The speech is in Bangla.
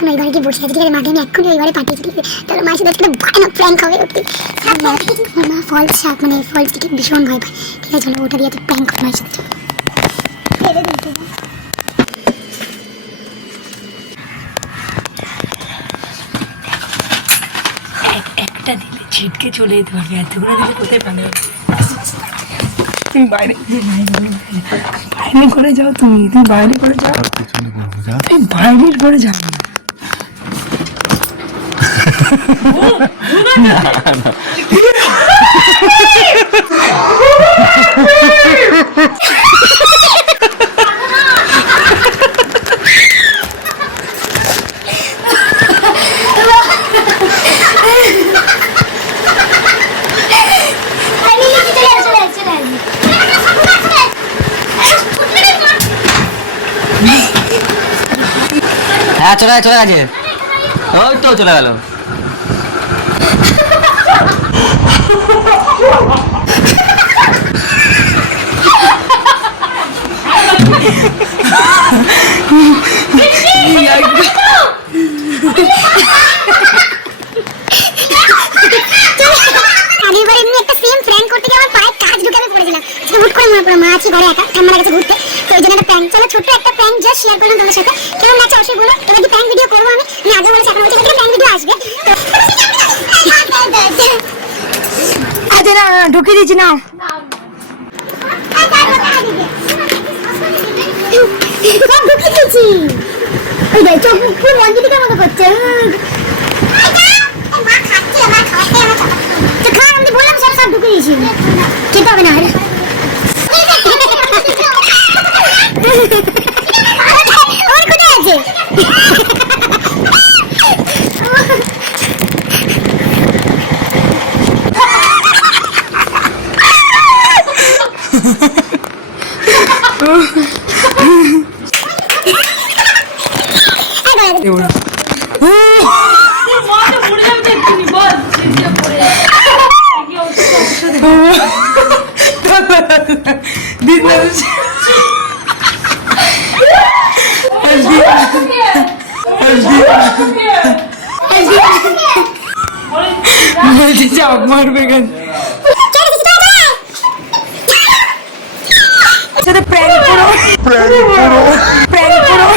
এখন ওই ঘরে গিয়ে বসে আছে, ঠিক আছে? মাকে আমি এক্ষুনি ওই ঘরে পাঠিয়েছি, ঠিক আছে? তাহলে মায়ের সাথে একটা ভয়ানক প্র্যাঙ্ক হবে। ওকে মা ফলস শাক মানে ফলসটিকে ভীষণ ভয় পায়, ঠিক আছে? চলো ওটা দিয়ে একটা প্র্যাঙ্ক হবে মায়ের সাথে। একটা দিলে ছিটকে চলে যেতে পারবে, এতগুলো দিলে কোথায় পাবে? তুমি বাইরে করে যাও, তুমি বাইরে করে যাও, বাইরের করে যাও। হ্যাঁ চলে গেছে, ওই তো চলে গেল। মা আছে ঘরে একা, ঠাম্মার কাছে ঘুরতে, তো ওই জন্য একটা প্র্যাঙ্ক। চলো ছোট্ট একটা প্র্যাঙ্ক জাস্ট শেয়ার করলাম তোমাদের সাথে। কেমন লাগছে অবশ্যই বলো। এবার প্র্যাঙ্ক ভিডিও করবো আমি আগে বলেছি, এখন বলছি প্র্যাঙ্ক ভিডিও আসবে। আচ্ছা না ঢুকিয়ে দিচ্ছি না, সব ঢুকিয়ে দিচ্ছি। ওই দেখ চোখ খুব অঞ্জলিকার মতো করছে। আমি বললাম সব ঢুকিয়ে দিয়েছি, খেতে হবে না। ওর কোথায় আছে? বলছি চাপ মারবে কেন? সাথে প্র্যাঙ্ক করো, প্র্যাঙ্ক করো।